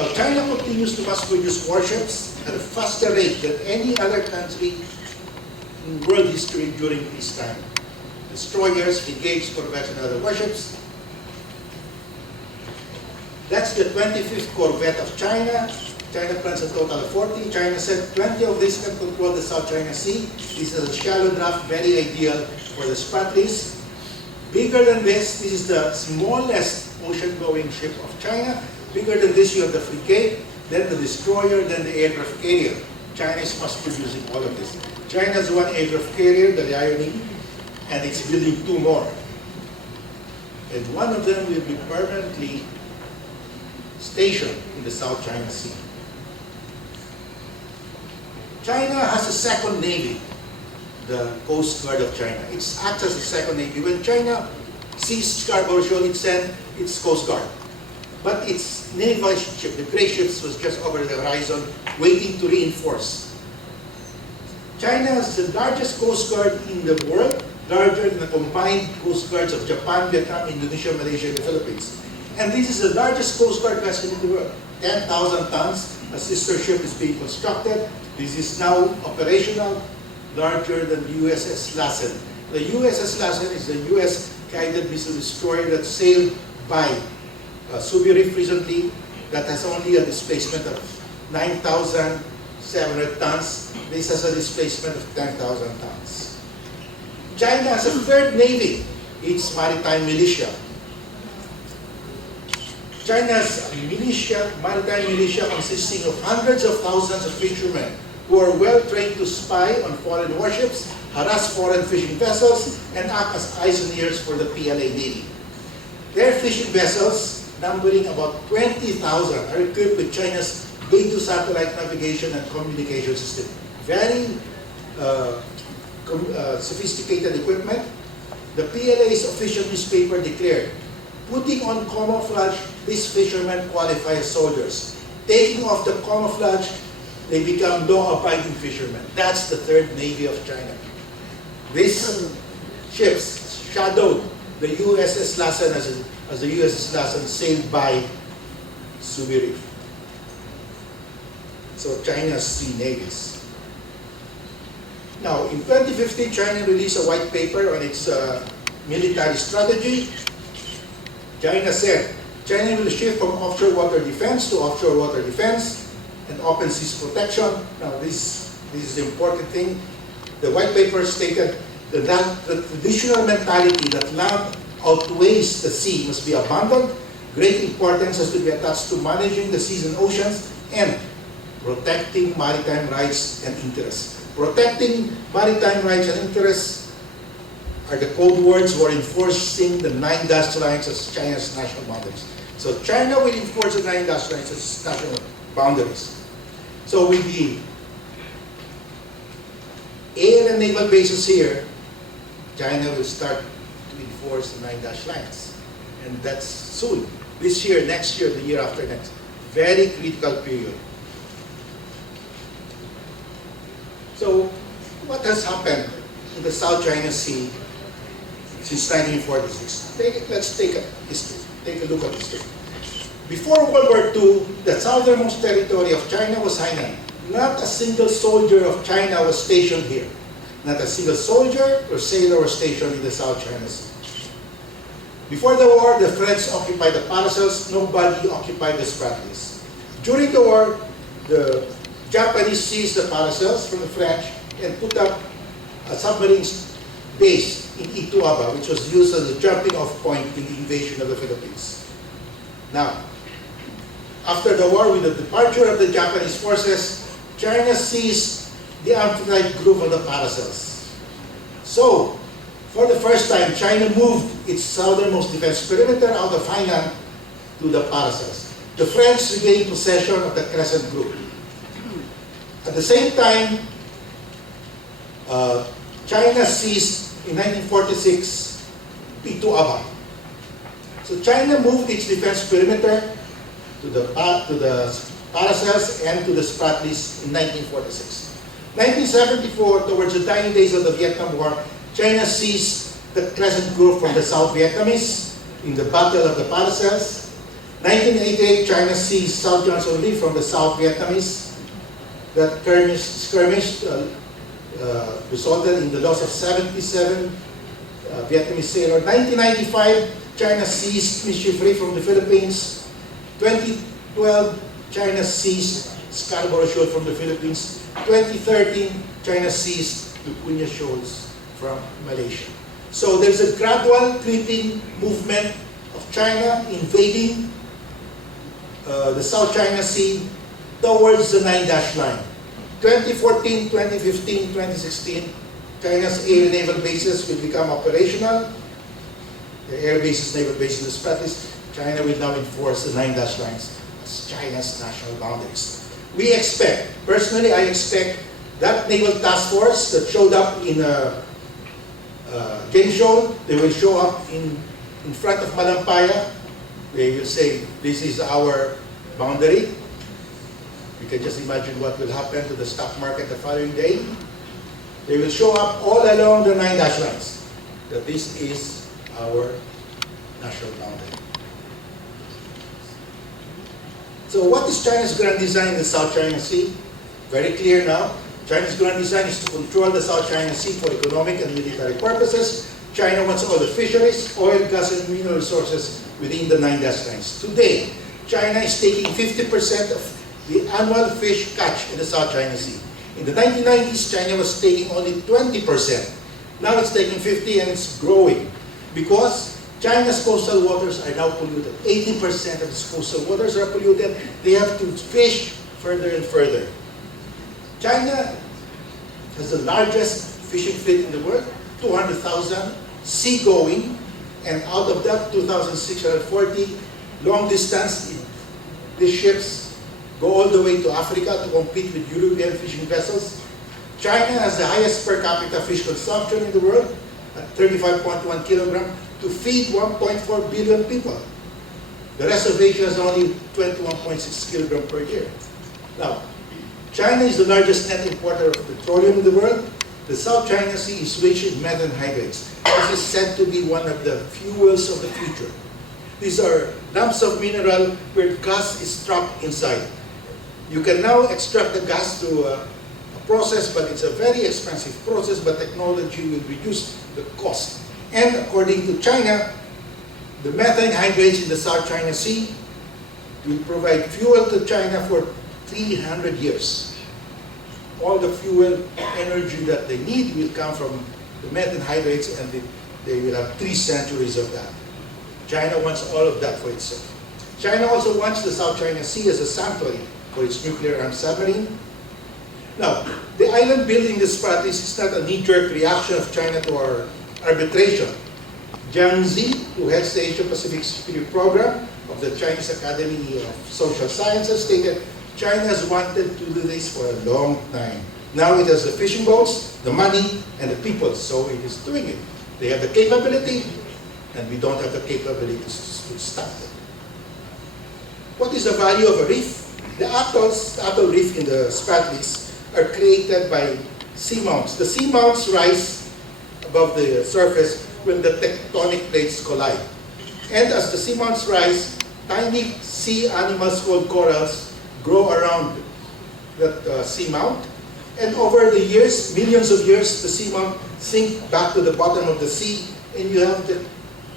Now, China continues to mass-produce warships at a faster rate than any other country in world history during peacetime. Destroyers, frigates, corvettes, and other warships. That's the 25th Corvette of China. China plans a total of 40. China said 20 of these can control the South China Sea. This is a shallow draft, very ideal for the Spratlys. Bigger than this is the smallest ocean-going ship of China. Bigger than this, you have the frigate, then the destroyer, then the aircraft carrier. China is mass-producing all of this. China has one aircraft carrier, the Liaoning, and it's building 2 more. And one of them will be permanently stationed in the South China Sea. China has a second navy, the Coast Guard of China. It acts as a second navy. When China seized Scarborough Shoal, it sent its Coast Guard. But its naval ship, the gray ships, was just over the horizon, waiting to reinforce. China is the largest Coast Guard in the world, larger than the combined Coast Guards of Japan, Vietnam, Indonesia, Malaysia, and the Philippines. And this is the largest Coast Guard vessel in the world, 10,000 tons. A sister ship is being constructed. This is now operational, larger than the USS Lassen. The USS Lassen is the US guided missile destroyer that sailed by Subi Reef recently, that has only a displacement of 9,700 tons. This has a displacement of 10,000 tons. China has a third navy, its maritime militia. China's maritime militia consisting of hundreds of thousands of fishermen who are well trained to spy on foreign warships, harass foreign fishing vessels, and act as engineers for the PLA Navy. Their fishing vessels, numbering about 20,000, are equipped with China's Beidou satellite navigation and communication system. Very sophisticated equipment. The PLA's official newspaper declared, putting on camouflage, these fishermen qualify as soldiers. Taking off the camouflage, they become law-abiding fishermen. That's the third navy of China. These ships shadowed the USS Lassen as the USS Lassen sailed by Subi Reef. So China's 3 navies. Now, in 2015, China released a white paper on its military strategy. China said, China will shift from offshore water defense to offshore water defense and open seas protection. Now, this is the important thing. The white paper stated that the traditional mentality that land outweighs the sea must be abandoned. Great importance has to be attached to managing the seas and oceans and protecting maritime rights and interests. Protecting maritime rights and interests are the code words for enforcing the 9 dash lines as China's national boundaries. So China will enforce the 9 dash lines as national boundaries. So with the air and naval bases here, China will start to enforce the 9 dash lines. And that's soon. This year, next year, the year after next. Very critical period. So what has happened in the South China Sea since 1946? Let's take a look at history. Before World War II, the southernmost territory of China was Hainan. Not a single soldier of China was stationed here. Not a single soldier or sailor was stationed in the South China Sea. Before the war, the French occupied the Paracels. Nobody occupied the Spratlys. During the war, the Japanese seized the Paracels from the French and put up a submarine base in Ituaba, which was used as a jumping off point in the invasion of the Philippines. Now, after the war, with the departure of the Japanese forces, China seized the Amphitrite group of the Paracels. So, for the first time, China moved its southernmost defense perimeter out of Hainan to the Paracels. The French regained possession of the Crescent Group. At the same time, China seized, in 1946, P2 Aba. So China moved its defense perimeter to the Paracels and to the Spratlys in 1946. 1974, towards the dying days of the Vietnam War, China seized the Crescent Group from the South Vietnamese in the Battle of the Paracels. 1988, China seized South Johnson Lee from the South Vietnamese. That skirmish resulted in the loss of 77 Vietnamese sailors. 1995, China seized Mischief from the Philippines. 2012, China seized Scarborough Shoal from the Philippines. 2013, China seized Lupunya Shoals from Malaysia. So there's a gradual creeping movement of China invading the South China Sea towards the 9-dash line. 2014, 2015, 2016, China's air and naval bases will become operational. The air bases, naval bases, the Spratlys, China will now enforce the 9-dash lines as China's national boundaries. We expect, personally I expect, that naval task force that showed up in Game Show, they will show up in front of Malampaya. They will say, this is our boundary. You can just imagine what will happen to the stock market the following day. They will show up all along the 9-dash lines that this is our national boundary. So what is China's grand design in the South China Sea? Very clear now. China's grand design is to control the South China Sea for economic and military purposes. China wants all the fisheries, oil, gas, and mineral resources within the 9-dash lines. Today, China is taking 50% of the annual fish catch in the South China Sea. In the 1990s, China was taking only 20%. Now it's taking 50% and it's growing because China's coastal waters are now polluted. 80% of its coastal waters are polluted. They have to fish further and further. China has the largest fishing fleet in the world, 200,000 seagoing, and out of that, 2,640 long distance. These ships go all the way to Africa to compete with European fishing vessels. China has the highest per capita fish consumption in the world at 35.1 kilogram to feed 1.4 billion people. The rest of Asia has only 21.6 kilogram per year. Now, China is the largest net importer of petroleum in the world. The South China Sea is rich in methane hydrates. This is said to be one of the fuels of the future. These are lumps of mineral where gas is trapped inside. You can now extract the gas through a process, but it's a very expensive process, but technology will reduce the cost. And according to China, the methane hydrates in the South China Sea will provide fuel to China for 300 years. All the fuel energy that they need will come from the methane hydrates, and they will have 3 centuries of that. China wants all of that for itself. China also wants the South China Sea as a sanctuary for its nuclear-armed submarine. Now, the island building the Spratlys is not a knee-jerk reaction of China to our arbitration. Jiang Zi, who heads the Asia-Pacific Security Program of the Chinese Academy of Social Sciences, stated, China has wanted to do this for a long time. Now it has the fishing boats, the money, and the people, so it is doing it. They have the capability, and we don't have the capability to stop them. What is the value of a reef? The atoll reef in the Spratlys are created by seamounts. The seamounts rise above the surface when the tectonic plates collide. And as the seamounts rise, tiny sea animals called corals grow around that seamount. And over the years, millions of years, the seamount sink back to the bottom of the sea, and you have the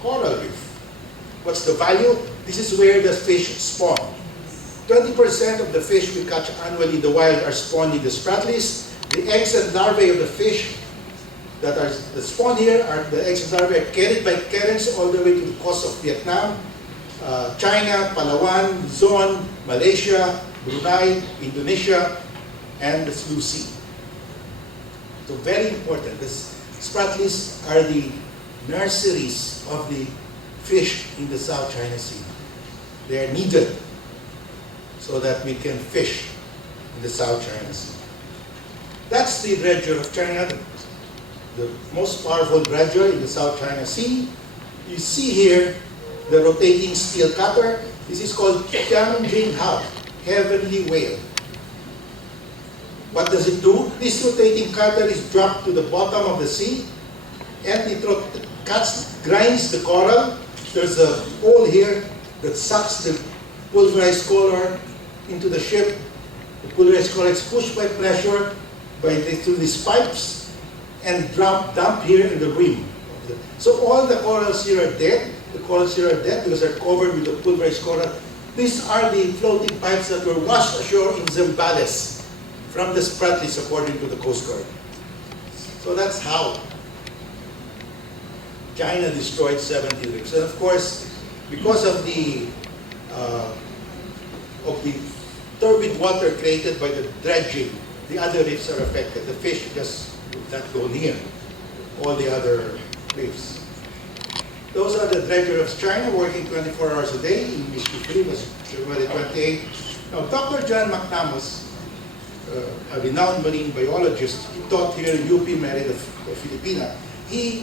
coral reef. What's the value? This is where the fish spawn. 20% of the fish we catch annually in the wild are spawned in the Spratlys. The eggs and larvae of the fish that are the spawn here are the eggs and larvae are carried by currents all the way to the coast of Vietnam, China, Palawan, Luzon, Malaysia, Brunei, Indonesia, and the Sulu Sea. So very important. The Spratlys are the nurseries of the fish in the South China Sea. They are needed so that we can fish in the South China Sea. That's the dredger of China, the most powerful dredger in the South China Sea. You see here the rotating steel cutter. This is called Tianjin Hub, Heavenly Whale. What does it do? This rotating cutter is dropped to the bottom of the sea, and it grinds the coral. There's a hole here that sucks the pulverized coral into the ship. The pulverized coral is pushed by pressure through these pipes and dumped here in the rim. So all the corals here are dead. The corals here are dead because they're covered with the pulverized coral. These are the floating pipes that were washed ashore in Zambales from the Spratlys, according to the Coast Guard. So that's how China destroyed 70 reefs. And of course, because of the turbid water created by the dredging, the other reefs are affected. The fish just would not go near all the other reefs. Those are the dredger of China working 24 hours a day in Mischief Reef, was February 28. Now, Dr. John McNamara, a renowned marine biologist, he taught here in UP Merida, Philippine. He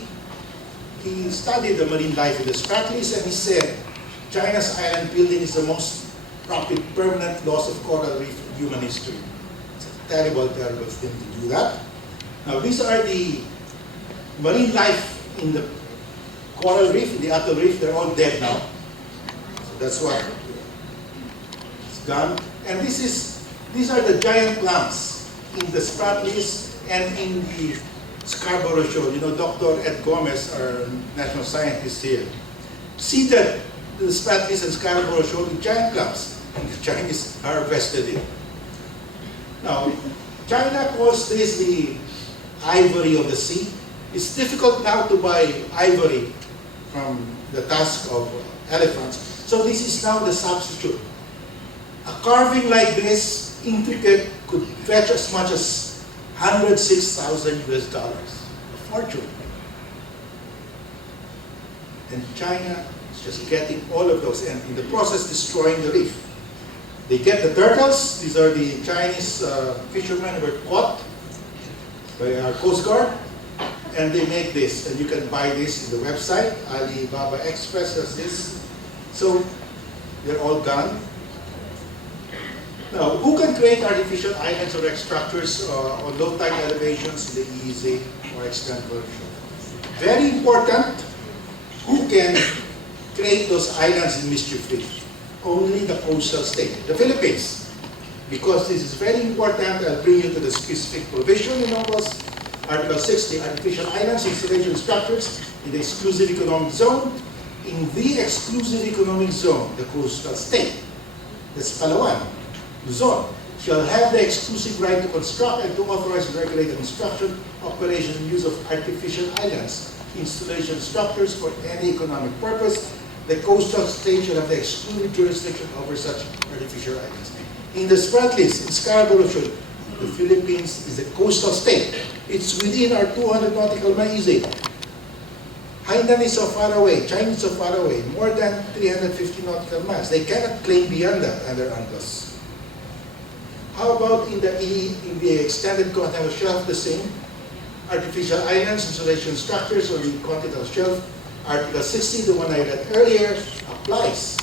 studied the marine life in the Spratlys, and he said China's island building is the most rapid permanent loss of coral reef in human history. It's a terrible, terrible thing to do that. Now, these are the marine life in the coral reef, in the atoll reef. They're all dead now. So that's why it's gone. And these are the giant clams in the Spratlys and in the Scarborough Shoal. You know, Dr. Ed Gomez, our national scientist here, seeded the Spratlys and Scarborough Shoal with giant clams, and the Chinese harvested it. Now, China calls this the ivory of the sea. It's difficult now to buy ivory from the tusk of elephants. So this is now the substitute. A carving like this, intricate, could fetch as much as $106,000 US. A fortune. And China is just getting all of those and in the process destroying the reef. They get the turtles. These are the Chinese fishermen who were caught by our Coast Guard. And they make this, and you can buy this in the website. Alibaba Express does this. So they're all gone. Now, who can create artificial islands or structures on low tide elevations in the EEZ or extent version? Very important, who can create those islands in Mischief Reef? Only the coastal state, the Philippines. Because this is very important, I'll bring you to the specific provision in AUKUS. Article 60, artificial islands, installation structures in the exclusive economic zone. In the exclusive economic zone, the coastal state, that's Palawan, Luzon, shall have the exclusive right to construct and to authorize and regulate the construction, operation, and use of artificial islands, installation structures for any economic purpose. The coastal state shall have the exclusive jurisdiction over such artificial islands. In the Spratlys, in Scarborough Shoal, the Philippines is a coastal state. It's within our 200 nautical miles. Hainan is so far away, China is so far away, more than 350 nautical miles. They cannot claim beyond that under UNCLOS. How about in the extended continental shelf, the same? Artificial islands, installation structures on the continental shelf. Article 60, the one I read earlier, applies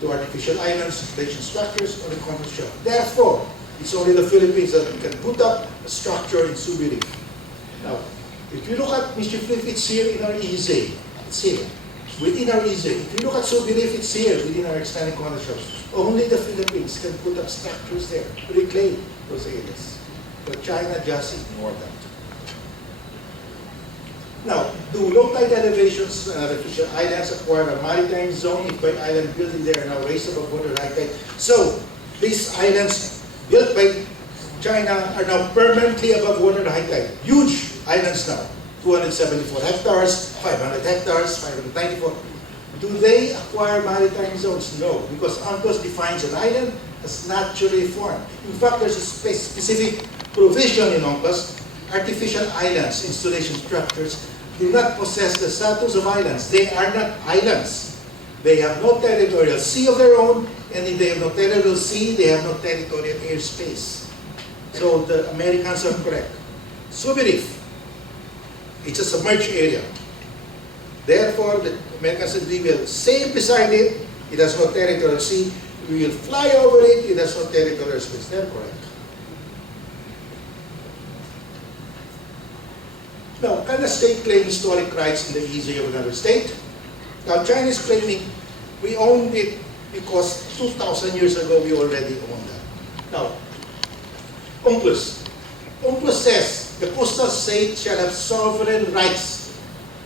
to artificial islands, installation structures on the continental shelf. Therefore, it's only the Philippines that can put up a structure in Subi Reef. Now, if you look at Mischief Reef, it's here in our EEZ. It's here, within our EEZ. If you look at Subi Reef, it's here, within our extended continental shelf. Only the Philippines can put up structures there, reclaim those areas. But China just ignored that. Now, do low tide elevations and artificial islands acquire a maritime zone if by island building they are now raised above water high tide? So, these islands built by China are now permanently above water high tide. Huge islands now. 274 hectares, 500 hectares, 594. Do they acquire maritime zones? No, because UNCLOS defines an island as naturally formed. In fact, there's a specific provision in UNCLOS. Artificial islands, installation structures, do not possess the status of islands. They are not islands. They have no territorial sea of their own, and if they have no territorial sea, they have no territorial airspace. So the Americans are correct. Subi Reef, it's a submerged area. Therefore, the Americans said, we will sail beside it, it has no territorial sea. We will fly over it, it has no territorial space. They're correct. Now, can a state claim historic rights in the EEZ of another state? Now, China is claiming we owned it because 2,000 years ago we already owned that. Now, UNCLOS. UNCLOS says the coastal state shall have sovereign rights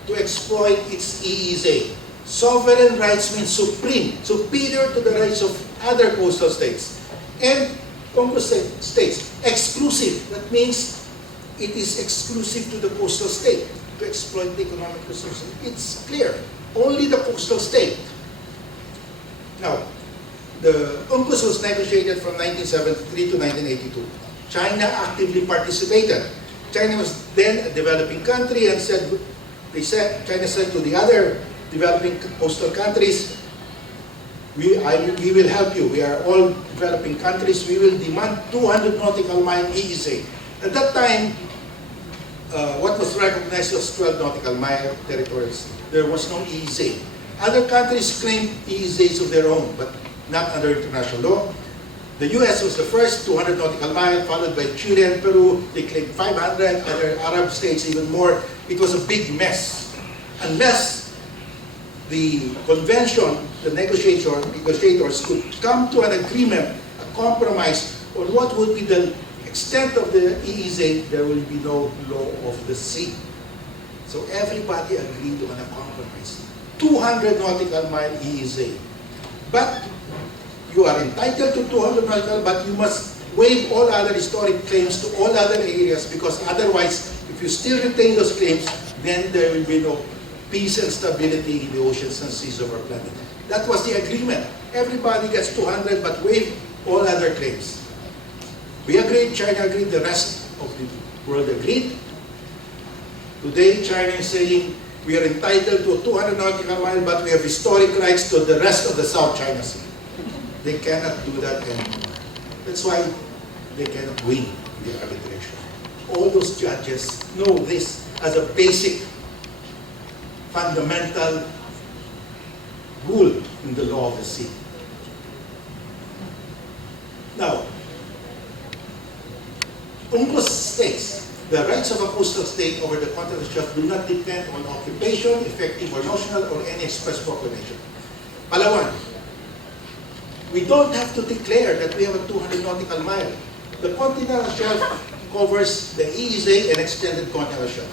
to exploit its EEZ. Sovereign rights means supreme, superior to the rights of other coastal states. And UNCLOS states exclusive. That means it is exclusive to the coastal state to exploit the economic resources. It's clear. Only the coastal state. Now, the UNCLOS was negotiated from 1973 to 1982. China actively participated. China was then a developing country and China said to the other developing coastal countries, we will help you. We are all developing countries. We will demand 200 nautical mile EEZ. At that time, what was recognized was 12 nautical mile territories. There was no EEZ. Other countries claimed EEZs of their own, but not under international law. The US was the first, 200 nautical mile, followed by Chile and Peru. They claimed 500, other Arab states even more. It was a big mess. Unless the convention, the negotiators could come to an agreement, a compromise on what would be the extent of the EEZ, there will be no law of the sea. So everybody agreed on a compromise. 200 nautical mile EEZ. But you are entitled to 200 nautical, but you must waive all other historic claims to all other areas, because otherwise, if you still retain those claims, then there will be no peace and stability in the oceans and seas of our planet. That was the agreement. Everybody gets 200, but waive all other claims. We agreed, China agreed, the rest of the world agreed. Today, China is saying we are entitled to 200 nautical mile, but we have historic rights to the rest of the South China Sea. They cannot do that anymore. That's why they cannot win the arbitration. All those judges know this as a basic, fundamental rule in the law of the sea. Now, UNCLOS states the rights of a coastal state over the continental shelf do not depend on occupation, effective or notional, or any express proclamation. Palawan, we don't have to declare that we have a 200 nautical mile. The continental shelf covers the EEZ and extended continental shelf.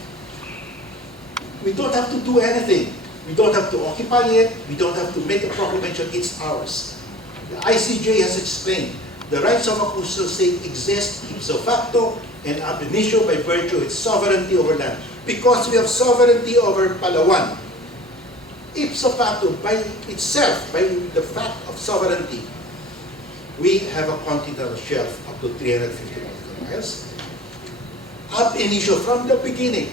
We don't have to do anything. We don't have to occupy it. We don't have to make a proclamation. It's ours. The ICJ has explained the rights of a coastal state exist ipso facto and ab initio by virtue of its sovereignty over land. Because we have sovereignty over Palawan, ipso facto, by itself, by the fact of sovereignty, we have a continental shelf up to 350 nautical miles. Ab initio, from the beginning.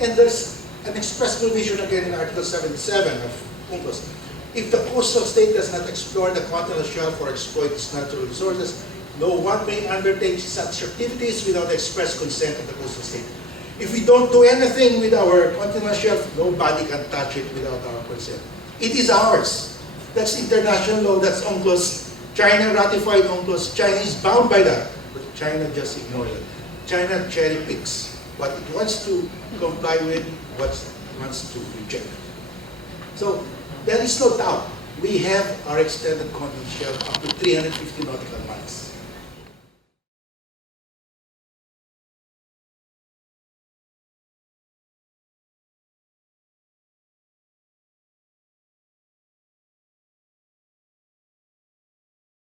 And there's an express provision again in Article 77 of UNCLOS. If the coastal state does not explore the continental shelf or exploit its natural resources, no one may undertake such activities without the express consent of the coastal state. If we don't do anything with our continental shelf, nobody can touch it without our consent. It is ours. That's international law, that's UNCLOS. China ratified UNCLOS. China is bound by that, but China just ignored it. China cherry picks what it wants to comply with, what it wants to reject. So there is no doubt we have our extended continental shelf up to 350 nautical miles.